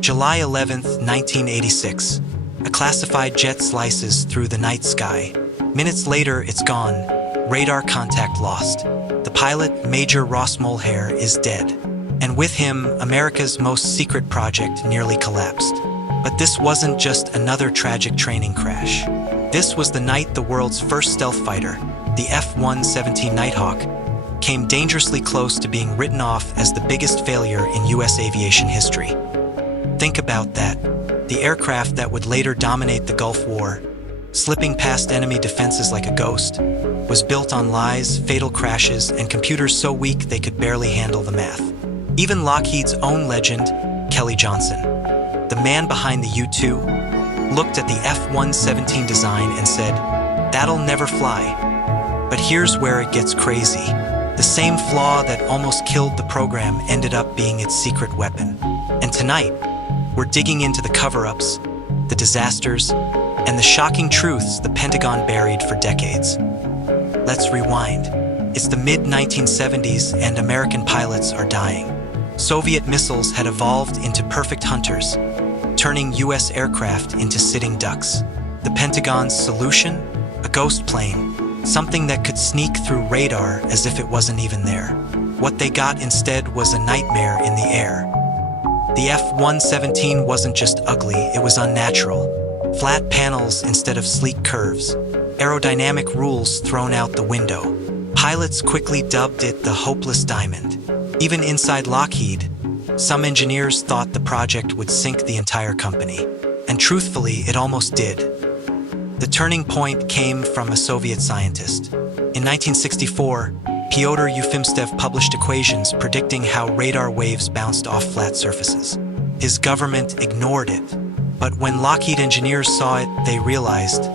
July 11, 1986. A classified jet slices through the night sky. Minutes later, it's gone. Radar contact lost. The pilot, Major Ross Mulhare, is dead. And with him, America's most secret project nearly collapsed. But this wasn't just another tragic training crash. This was the night the world's first stealth fighter, the F-117 Nighthawk, came dangerously close to being written off as the biggest failure in U.S. aviation history. Think about that. The aircraft that would later dominate the Gulf War, slipping past enemy defenses like a ghost, was built on lies, fatal crashes, and computers so weak they could barely handle the math. Even Lockheed's own legend, Kelly Johnson, the man behind the U-2, looked at the F-117 design and said, "That'll never fly." But here's where it gets crazy. The same flaw that almost killed the program ended up being its secret weapon. And tonight, we're digging into the cover-ups, the disasters, and the shocking truths the Pentagon buried for decades. Let's rewind. It's the mid-1970s and American pilots are dying. Soviet missiles had evolved into perfect hunters, turning U.S. aircraft into sitting ducks. The Pentagon's solution? A ghost plane, something that could sneak through radar as if it wasn't even there. What they got instead was a nightmare in the air. The F-117 wasn't just ugly, it was unnatural. Flat panels instead of sleek curves. Aerodynamic rules thrown out the window. Pilots quickly dubbed it the hopeless diamond. Even inside Lockheed, some engineers thought the project would sink the entire company. And truthfully, it almost did. The turning point came from a Soviet scientist. In 1964, Pyotr Ufimstev published equations predicting how radar waves bounced off flat surfaces. His government ignored it. But when Lockheed engineers saw it, they realized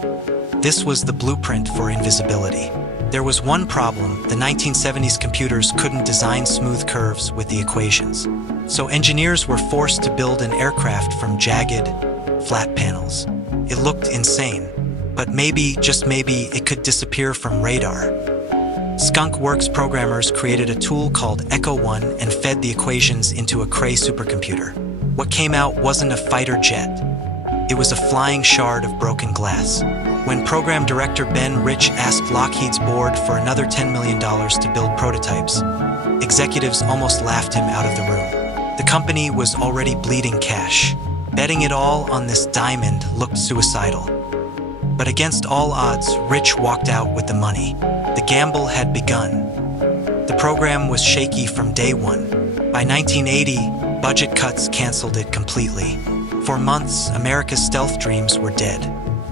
this was the blueprint for invisibility. There was one problem: the 1970s computers couldn't design smooth curves with the equations. So engineers were forced to build an aircraft from jagged, flat panels. It looked insane, but maybe, just maybe, it could disappear from radar. Skunk Works programmers created a tool called Echo 1 and fed the equations into a Cray supercomputer. What came out wasn't a fighter jet. It was a flying shard of broken glass. When program director Ben Rich asked Lockheed's board for another $10 million to build prototypes, executives almost laughed him out of the room. The company was already bleeding cash. Betting it all on this diamond looked suicidal. But against all odds, Rich walked out with the money. The gamble had begun. The program was shaky from day one. By 1980, budget cuts canceled it completely. For months, America's stealth dreams were dead.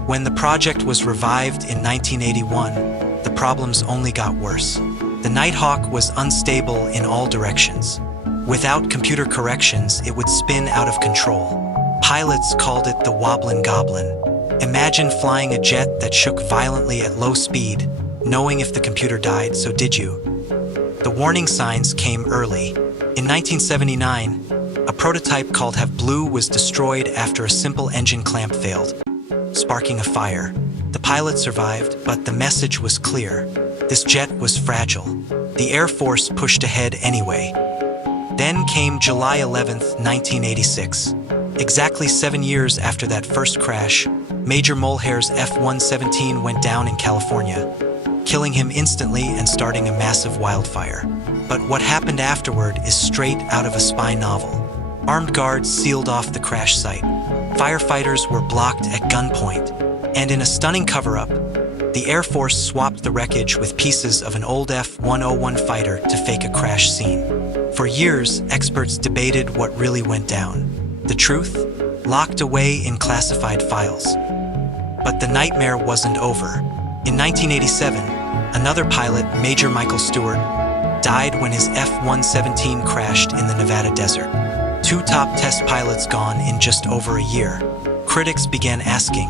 When the project was revived in 1981, the problems only got worse. The Nighthawk was unstable in all directions. Without computer corrections, it would spin out of control. Pilots called it the Wobblin' Goblin. Imagine flying a jet that shook violently at low speed, knowing if the computer died, so did you. The warning signs came early. In 1979, a prototype called Have Blue was destroyed after a simple engine clamp failed, sparking a fire. The pilot survived, but the message was clear. This jet was fragile. The Air Force pushed ahead anyway. Then came July 11th, 1986. Exactly 7 years after that first crash, Major Mulhare's F-117 went down in California, killing him instantly and starting a massive wildfire. But what happened afterward is straight out of a spy novel. Armed guards sealed off the crash site. Firefighters were blocked at gunpoint. And in a stunning cover-up, the Air Force swapped the wreckage with pieces of an old F-101 fighter to fake a crash scene. For years, experts debated what really went down. The truth? Locked away in classified files. But the nightmare wasn't over. In 1987, another pilot, Major Michael Stewart, died when his F-117 crashed in the Nevada desert. 2 top test pilots gone in just over a year. Critics began asking,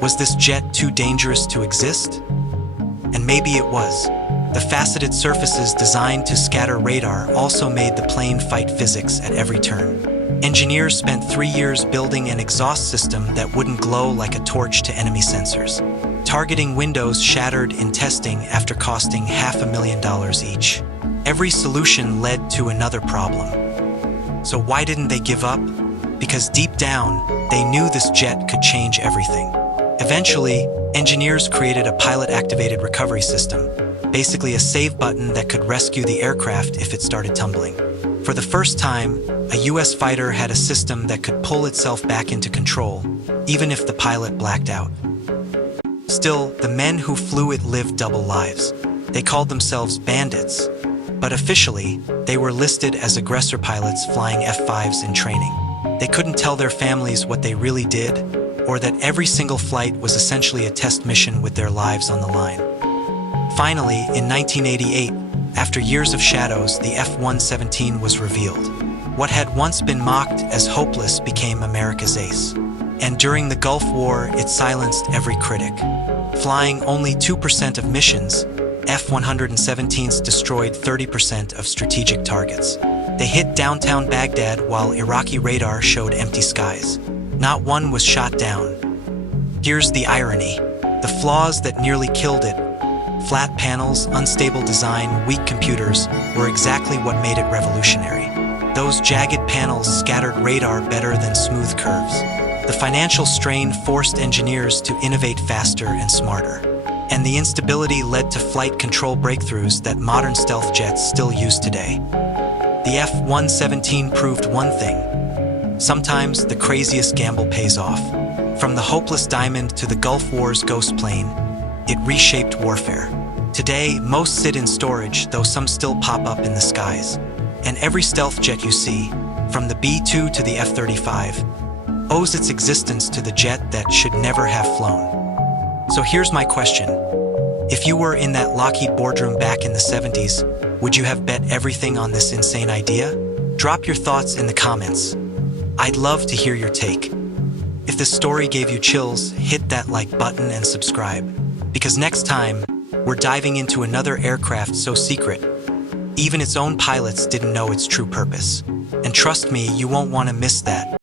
was this jet too dangerous to exist? And maybe it was. The faceted surfaces designed to scatter radar also made the plane fight physics at every turn. Engineers spent 3 years building an exhaust system that wouldn't glow like a torch to enemy sensors. Targeting windows shattered in testing after costing $500,000 each. Every solution led to another problem. So why didn't they give up? Because deep down, they knew this jet could change everything. Eventually, engineers created a pilot-activated recovery system, basically a save button that could rescue the aircraft if it started tumbling. For the first time, a US fighter had a system that could pull itself back into control, even if the pilot blacked out. Still, the men who flew it lived double lives. They called themselves bandits, but officially, they were listed as aggressor pilots flying F-5s in training. They couldn't tell their families what they really did, or that every single flight was essentially a test mission with their lives on the line. Finally, in 1988, after years of shadows, the F-117 was revealed. What had once been mocked as hopeless became America's ace. And during the Gulf War, it silenced every critic. Flying only 2% of missions, F-117s destroyed 30% of strategic targets. They hit downtown Baghdad while Iraqi radar showed empty skies. Not one was shot down. Here's the irony. The flaws that nearly killed it, flat panels, unstable design, weak computers, were exactly what made it revolutionary. Those jagged panels scattered radar better than smooth curves. The financial strain forced engineers to innovate faster and smarter. And the instability led to flight control breakthroughs that modern stealth jets still use today. The F-117 proved one thing. Sometimes the craziest gamble pays off. From the hopeless diamond to the Gulf War's ghost plane, it reshaped warfare. Today, most sit in storage, though some still pop up in the skies. And every stealth jet you see, from the B-2 to the F-35, owes its existence to the jet that should never have flown. So here's my question. If you were in that Lockheed boardroom back in the 70s, would you have bet everything on this insane idea? Drop your thoughts in the comments. I'd love to hear your take. If this story gave you chills, hit that like button and subscribe. Because next time, we're diving into another aircraft so secret, even its own pilots didn't know its true purpose. And trust me, you won't want to miss that.